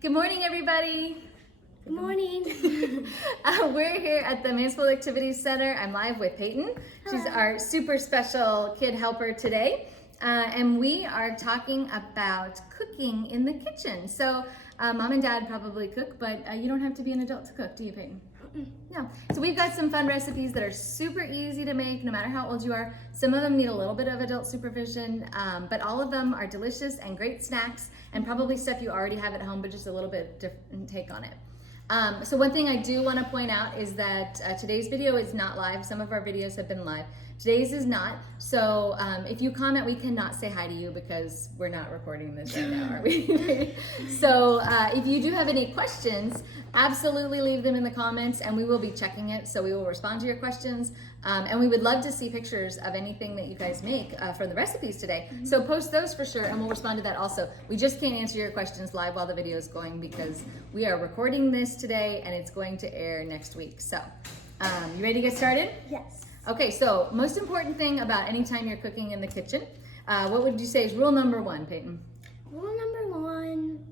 Good morning, everybody. Good morning. We're here at the Mansfield Activities Center. I'm live with Peyton. She's our super special kid helper today. And we are talking about cooking in the kitchen. So mom and dad probably cook, but you don't have to be an adult to cook, do you, Peyton? No. So we've got some fun recipes that are super easy to make no matter how old you are. Some of them need a little bit of adult supervision, but all of them are delicious and great snacks and probably stuff you already have at home, but just a little bit different take on it. So one thing I do want to point out is that today's video is not live. Some of our videos have been live. Today's is not. So if you comment, we cannot say hi to you because we're not recording this right now, are we? So if you do have any questions, absolutely leave them in the comments and we will be checking it. So we will respond to your questions. And we would love to see pictures of anything that you guys make for the recipes today. So post those for sure and we'll respond to that also. We just can't answer your questions live while the video is going because we are recording this today and it's going to air next week. So you ready to get started? Yes. Okay, so most important thing about any time you're cooking in the kitchen, what would you say is rule number one, Peyton? Rule number one,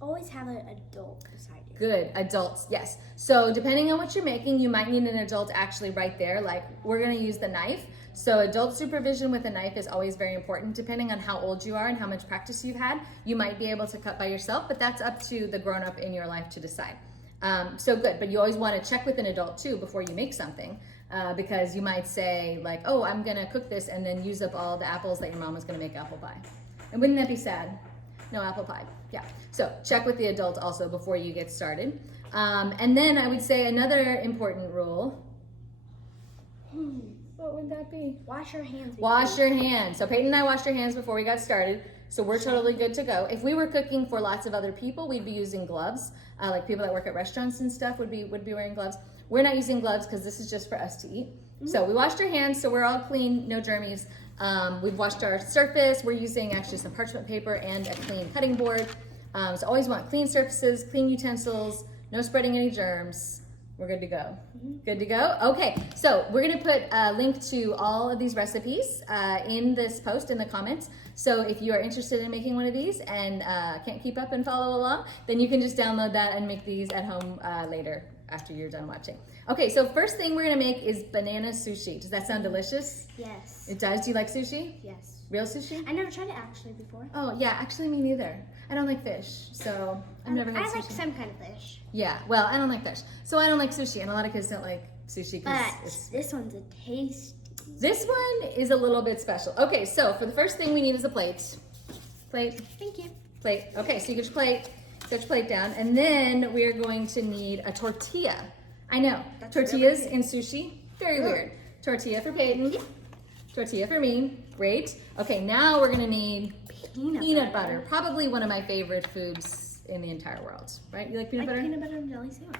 always have an adult beside you. Good, adults, yes. So depending on what you're making, you might need an adult actually right there. Like we're gonna use the knife. So adult supervision with a knife is always very important. Depending on how old you are and how much practice you've had, you might be able to cut by yourself, but that's up to the grown-up in your life to decide. So good, but you always wanna check with an adult too before you make something. Because you might say like, oh, I'm gonna cook this and then use up all the apples that your mom was gonna make apple pie. And wouldn't that be sad? No apple pie, yeah. So check with the adult also before you get started. And then I would say another important rule. What would that be? Wash your hands. Wash your hands. So Peyton and I washed our hands before we got started. So we're totally good to go. If we were cooking for lots of other people, we'd be using gloves. Like people that work at restaurants and stuff would be wearing gloves. We're not using gloves because this is just for us to eat. So we washed our hands, so we're all clean, no germies. We've washed our surface. We're using actually some parchment paper and a clean cutting board. So always want clean surfaces, clean utensils, no spreading any germs. We're good to go. Good to go? Okay, so we're gonna put a link to all of these recipes in this post in the comments. So if you are interested in making one of these and can't keep up and follow along, then you can just download that and make these at home later after you're done watching. Okay, so first thing we're gonna make is banana sushi. Does that sound delicious? Yes. It does? Do you like sushi? Yes. Real sushi? I never tried it actually before. Oh yeah, actually me neither. I don't like fish, so I've never had sushi. I like some kind of fish. Yeah, well, I don't like fish. So I don't like sushi, and a lot of kids don't like sushi But because this one's a taste. this one is a little bit special. Okay, so for the first thing we need is a plate. Plate, Thank you. plate. Okay, so you get your plate, set your plate down, and then we're going to need a tortilla. I know, That's tortillas really in sushi, very weird. Tortilla for Peyton, tortilla for me, great. Okay, now we're gonna need peanut butter. Probably one of my favorite foods in the entire world, right? You like peanut butter? Peanut butter and jelly sandwich.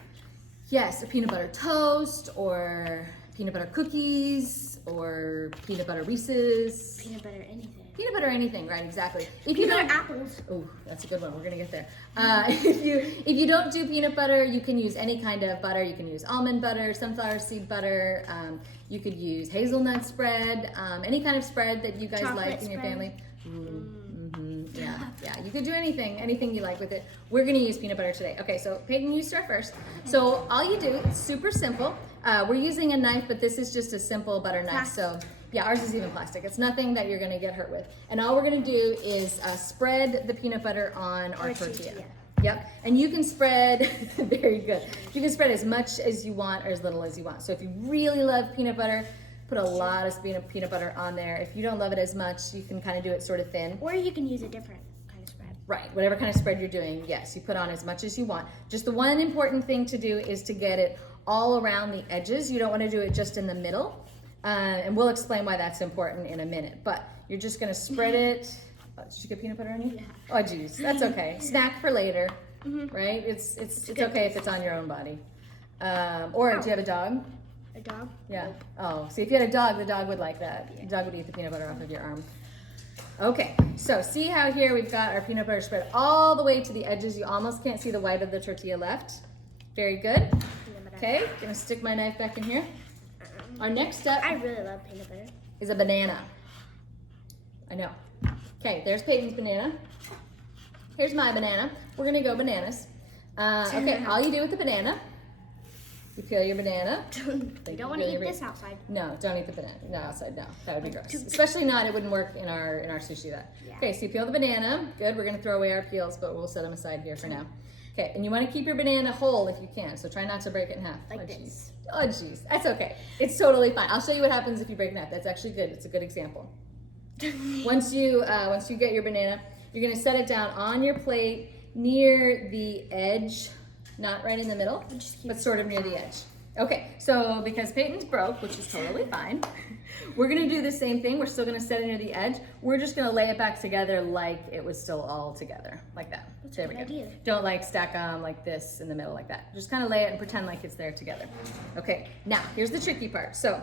Yes, a peanut butter toast or peanut butter cookies or peanut butter Reese's. Peanut butter anything. Peanut butter anything, right? Exactly. If Peanut you butter don't, apples. oh, that's a good one. We're gonna get there. If you don't do peanut butter, you can use any kind of butter. You can use almond butter, sunflower seed butter. You could use hazelnut spread. Any kind of spread that you guys Chocolate like in your spread. family. Yeah. You could do anything you like with it. We're gonna use peanut butter today. Okay, so Peyton, you start first. So all you do, it's super simple. We're using a knife, but this is just a simple butter knife. So yeah, ours is even plastic. It's nothing that you're gonna get hurt with. And all we're gonna do is spread the peanut butter on our tortilla. Yep, and you can spread, very good. You can spread as much as you want or as little as you want. So if you really love peanut butter, put a lot of peanut butter on there. If you don't love it as much, you can kind of do it sort of thin. Or you can use a different kind of spread. Right, whatever kind of spread you're doing, yes, you put on as much as you want. Just the one important thing to do is to get it all around the edges. You don't want to do it just in the middle. And we'll explain why that's important in a minute. But you're just gonna spread it. Oh, did you get peanut butter on you? Yeah. Oh geez, that's okay. Snack for later, right? It's okay if it's on your own body. Or do you have a dog? A dog? Yeah. Oh, see, if you had a dog, the dog would like that. The dog would eat the peanut butter off of your arm. Okay, so see how here we've got our peanut butter spread all the way to the edges. You almost can't see the white of the tortilla left. Very good. Okay, gonna stick my knife back in here. Our next step I really love peanut butter. is a banana. I know. Okay, there's Peyton's banana. Here's my banana. We're gonna go bananas. Okay, all you do with the banana, you peel your banana. You don't want to eat this outside. No, don't eat the banana. No, outside, no. That would be gross. Especially not, it wouldn't work in our sushi. Yeah. Okay, so you peel the banana. Good, we're gonna throw away our peels, but we'll set them aside here for now. Okay, and you wanna keep your banana whole if you can, so try not to break it in half. Like this. Oh, geez. That's okay. It's totally fine. I'll show you what happens if you break it in half. That's actually good. It's a good example. Once you get your banana, you're gonna set it down on your plate near the edge, not right in the middle, but sort of near the edge. Okay, so because Peyton's broke, which is totally fine, we're gonna do the same thing. We're still gonna set it near the edge. We're just gonna lay it back together like it was still all together, like that. There we go. Idea. Don't like stack them like this in the middle like that. Just kind of lay it and pretend like it's there together. Okay, now here's the tricky part. So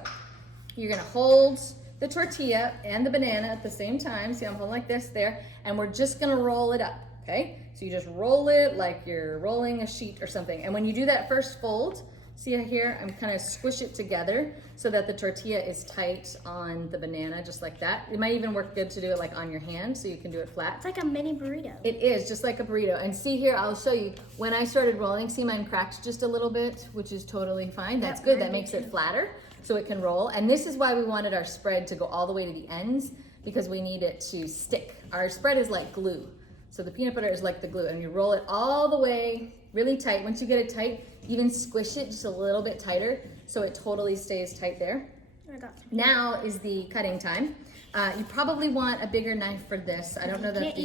you're gonna hold the tortilla and the banana at the same time. See, I'm holding like this there, and we're just gonna roll it up, okay? So you just roll it like you're rolling a sheet or something. And when you do that first fold, see here, I'm kind of squish it together so that the tortilla is tight on the banana, just like that. It might even work good to do it like on your hand so you can do it flat. It's like a mini burrito. It is, just like a burrito. And see here, I'll show you, when I started rolling, see mine cracked just a little bit, which is totally fine. That's good, that makes it flatter so it can roll. And this is why we wanted our spread to go all the way to the ends, because we need it to stick. Our spread is like glue. So the peanut butter is like the glue, and you roll it all the way really tight. Once you get it tight, even squish it just a little bit tighter so it totally stays tight there. Now is the cutting time. You probably want a bigger knife for this. I don't know that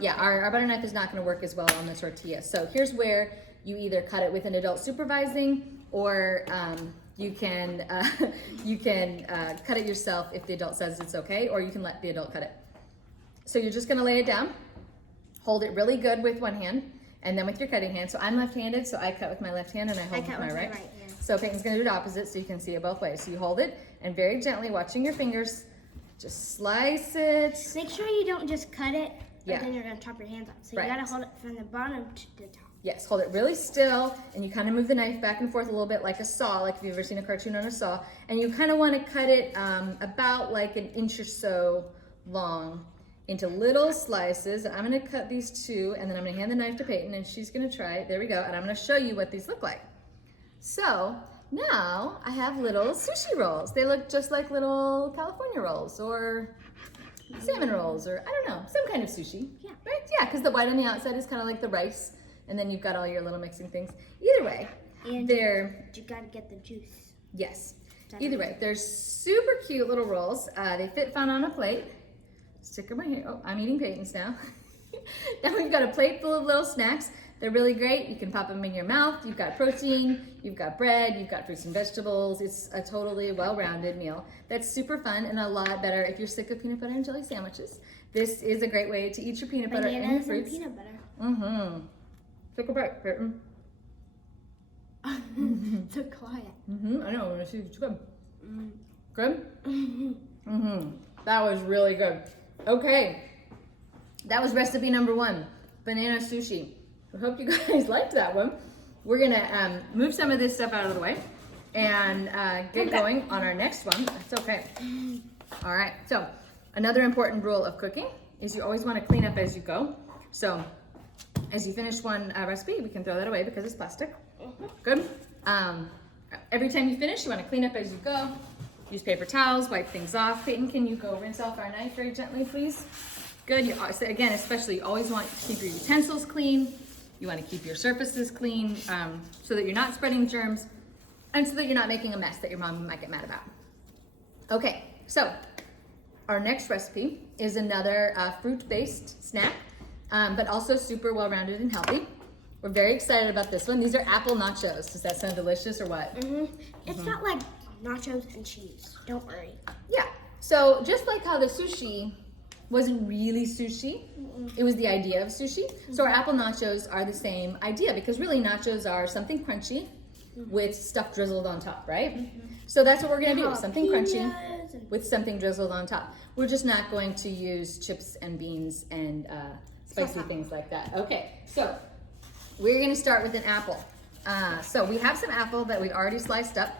yeah, our butter knife is not gonna work as well on the tortilla. So here's where you either cut it with an adult supervising, or you can cut it yourself if the adult says it's okay, or you can let the adult cut it. So you're just gonna lay it down, hold it really good with one hand, and then with your cutting hand. So I'm left-handed, so I cut with my left hand and I hold with my right. So Peyton's gonna do it opposite so you can see it both ways. So you hold it and very gently, watching your fingers, just slice it. Make sure you don't just cut it, but then you're gonna chop your hands off. So you gotta hold it from the bottom to the top. Yes, hold it really still, and you kind of move the knife back and forth a little bit like a saw, like if you've ever seen a cartoon on a saw. And you kind of want to cut it about like an inch or so long into little slices. I'm gonna cut these two, and then I'm gonna hand the knife to Peyton, and she's gonna try it. There we go, and I'm gonna show you what these look like. So now I have little sushi rolls. They look just like little California rolls or salmon rolls, or I don't know, some kind of sushi. Yeah. Right? Yeah, because the white on the outside is kind of like the rice, and then you've got all your little mixing things. Either way, and they're... you gotta get the juice. Yes. Either way, they're super cute little rolls. They fit fun on a plate. Stick them right here. Oh, I'm eating Peyton's now. Now we've got a plate full of little snacks. They're really great. You can pop them in your mouth. You've got protein, you've got bread, you've got fruits and vegetables. It's a totally well-rounded meal. That's super fun and a lot better if you're sick of peanut butter and jelly sandwiches. This is a great way to eat your peanut butter and your fruits. Peanut butter. Mm-hmm. Take a bite, Peyton. So quiet. I know. It's good. Good? That was really good. Okay. That was recipe number 1, banana sushi. I hope you guys liked that one. We're gonna move some of this stuff out of the way and get going on our next one. That's okay. All right, so another important rule of cooking is you always wanna clean up as you go. So as you finish one recipe, we can throw that away because it's plastic. Good. Every time you finish, you wanna clean up as you go. Use paper towels, wipe things off. Peyton, can you go rinse off our knife very gently, please? Good. So again, especially, you always want to keep your utensils clean. You want to keep your surfaces clean so that you're not spreading germs and so that you're not making a mess that your mom might get mad about. Okay, so our next recipe is another fruit-based snack, but also super well-rounded and healthy. We're very excited about this one. These are apple nachos. Does that sound delicious or what? It's not like nachos and cheese. Don't worry. Yeah. So just like how the sushi wasn't really sushi, it was the idea of sushi. So our apple nachos are the same idea, because really nachos are something crunchy with stuff drizzled on top, right? So that's what we're gonna do, something crunchy with something drizzled on top. We're just not going to use chips and beans and spicy things like that. Okay, so we're gonna start with an apple. So we have some apple that we've already sliced up.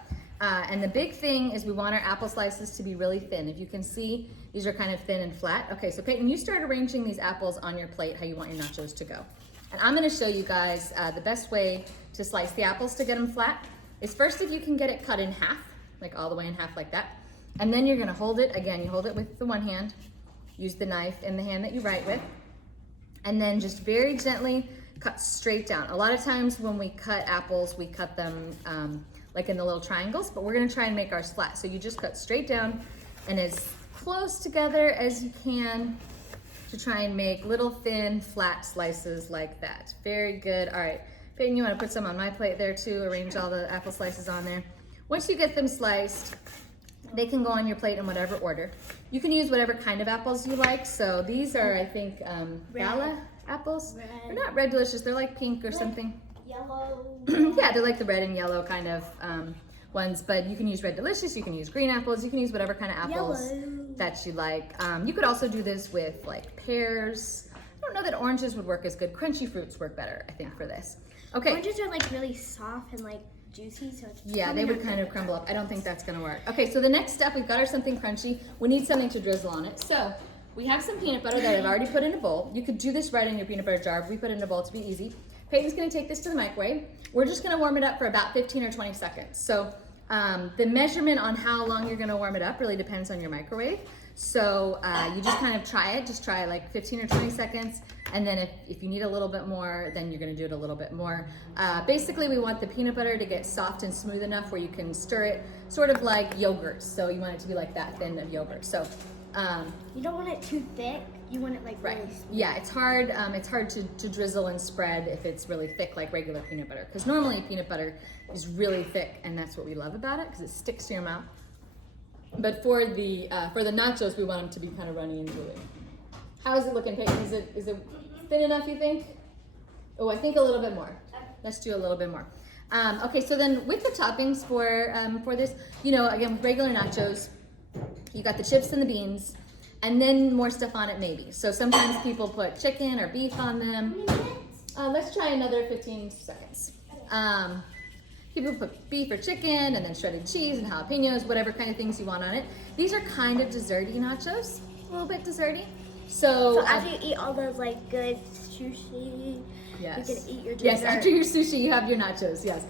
And the big thing is we want our apple slices to be really thin. If you can see, these are kind of thin and flat. Okay, so Peyton, you start arranging these apples on your plate how you want your nachos to go. And I'm gonna show you guys the best way to slice the apples to get them flat is first if you can get it cut in half, like all the way in half like that. And then you're gonna hold it, again, you hold it with the one hand, use the knife in the hand that you write with, and then just very gently cut straight down. A lot of times when we cut apples, we cut them like in the little triangles, but we're gonna try and make ours flat. So you just cut straight down and as close together as you can to try and make little thin flat slices like that. Very good. All right, Peyton, you wanna put some on my plate there too, arrange all the apple slices on there. Once you get them sliced, they can go on your plate in whatever order. You can use whatever kind of apples you like. So these are, I think, Gala apples. Red. They're not red delicious, they're like pink or something. Yellow. Yeah, they're like the red and yellow kind of ones, but you can use red delicious, you can use green apples, you can use whatever kind of apples that you like. You could also do this with like pears. I don't know that oranges would work as good. Crunchy fruits work better, I think, for this. Okay. Oranges are like really soft and like juicy, so it's yeah, they would kind of crumble up. I don't think that's gonna work. Okay, so the next step, we've got our something crunchy. We need something to drizzle on it. So we have some peanut butter that I've already put in a bowl. You could do this right in your peanut butter jar, but we put it in a bowl to be easy. Peyton's gonna take this to the microwave. We're just gonna warm it up for about 15 or 20 seconds. So the measurement on how long you're gonna warm it up really depends on your microwave. So you just kind of try it, just try like 15 or 20 seconds. And then if you need a little bit more, then you're gonna do it a little bit more. Basically, we want the peanut butter to get soft and smooth enough where you can stir it, sort of like yogurt. So you want it to be like that thin of yogurt. So you don't want it too thick. You want it like right. really smooth. Yeah, it's hard to drizzle and spread if it's really thick like regular peanut butter. Because normally peanut butter is really thick, and that's what we love about it because it sticks to your mouth. But for the nachos, we want them to be kind of runny and gooey. How is it looking, Peyton? Is it thin enough, you think? Oh, I think a little bit more. Let's do a little bit more. Okay, so then with the toppings for this, you know, again, with regular nachos, you got the chips and the beans, and then more stuff on it maybe. So sometimes people put chicken or beef on them. Let's try another 15 seconds. People put beef or chicken and then shredded cheese and jalapenos, whatever kind of things you want on it. These are kind of desserty nachos, a little bit desserty. So after you eat all those like good sushi, yes. you can eat your dessert. Yes, after your sushi, you have your nachos, yes.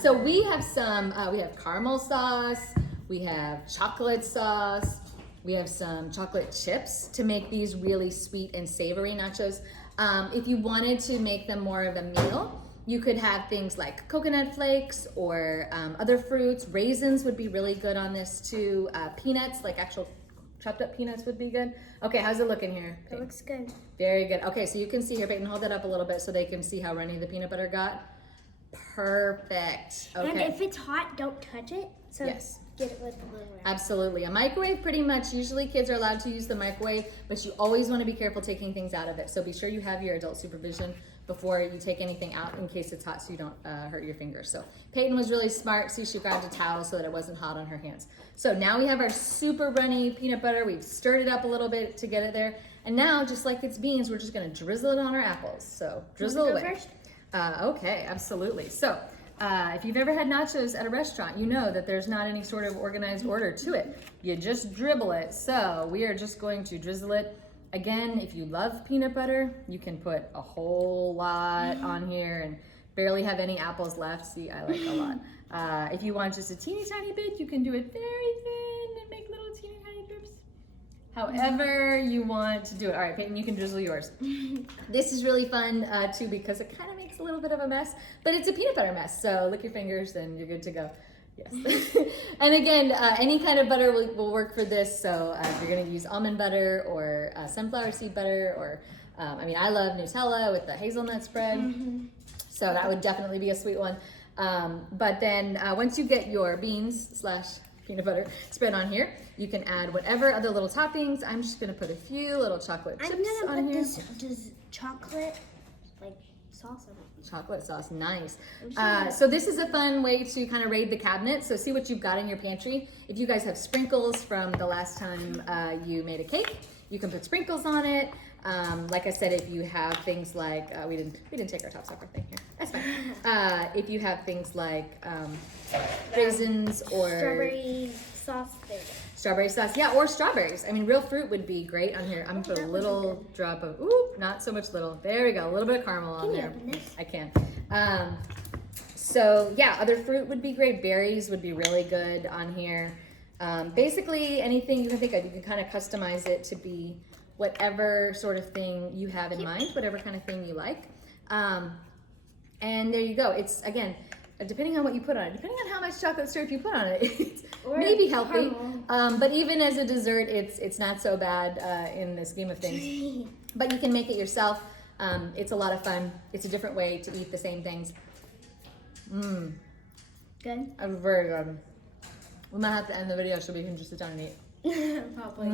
So we have some, we have caramel sauce, we have chocolate sauce, we have some chocolate chips to make these really sweet and savory nachos. If you wanted to make them more of a meal, you could have things like coconut flakes or other fruits. Raisins would be really good on this too. Peanuts, like actual chopped up peanuts would be good. Okay, how's it looking here, Peyton? It looks good. Very good. Okay, so you can see here, Peyton, hold that up a little bit so they can see how runny the peanut butter got. Perfect. Okay. And if it's hot, don't touch it. So yes. Get it with the little wrap. Absolutely. A microwave, pretty much, usually kids are allowed to use the microwave, but you always want to be careful taking things out of it. So be sure you have your adult supervision before you take anything out in case it's hot so you don't hurt your fingers. So Peyton was really smart. See, she grabbed a towel so that it wasn't hot on her hands. So now we have our super runny peanut butter. We've stirred it up a little bit to get it there. And now, just like it's beans, we're just going to drizzle it on our apples. So drizzle away. First? Okay, absolutely. So if you've ever had nachos at a restaurant, you know that there's not any sort of organized order to it. You just dribble it. So we are just going to drizzle it. Again, if you love peanut butter, you can put a whole lot on here and barely have any apples left. See, I like a lot. If you want just a teeny tiny bit, you can do it very thin and make little teeny tiny drips. However you want to do it. All right, Peyton, you can drizzle yours. This is really fun too because it kind of makes a little bit of a mess, but it's a peanut butter mess. So lick your fingers and you're good to go. Yes. And again, any kind of butter will work for this. So if you're going to use almond butter or sunflower seed butter, or I mean, I love Nutella with the hazelnut spread. Mm-hmm. So that would definitely be a sweet one. But then once you get your beans / peanut butter spread on here, you can add whatever other little toppings. I'm just going to put a few little chocolate chips on here. I'm going to put this chocolate like sauce on it. Chocolate sauce, nice. So this is a fun way to kind of raid the cabinet. So see what you've got in your pantry. If you guys have sprinkles from the last time you made a cake, you can put sprinkles on it. Like I said, if you have things like we didn't take our top supper thing here. That's fine. If you have things like raisins or strawberry sauce. Strawberry sauce, yeah, or strawberries. I mean, real fruit would be great on here. I'm gonna put a little drop of, not so much little. There we go, a little bit of caramel on there. I can. So yeah, other fruit would be great. Berries would be really good on here. Basically, anything you can think of, you can kind of customize it to be whatever sort of thing you have in mind, whatever kind of thing you like. And there you go. It's, again, depending on what you put on it, depending on how much chocolate syrup you put on it, it's maybe healthy. But even as a dessert, it's not so bad in the scheme of things. But you can make it yourself. It's a lot of fun. It's a different way to eat the same things. Good? Very good. We might have to end the video so we can just sit down and eat. Probably.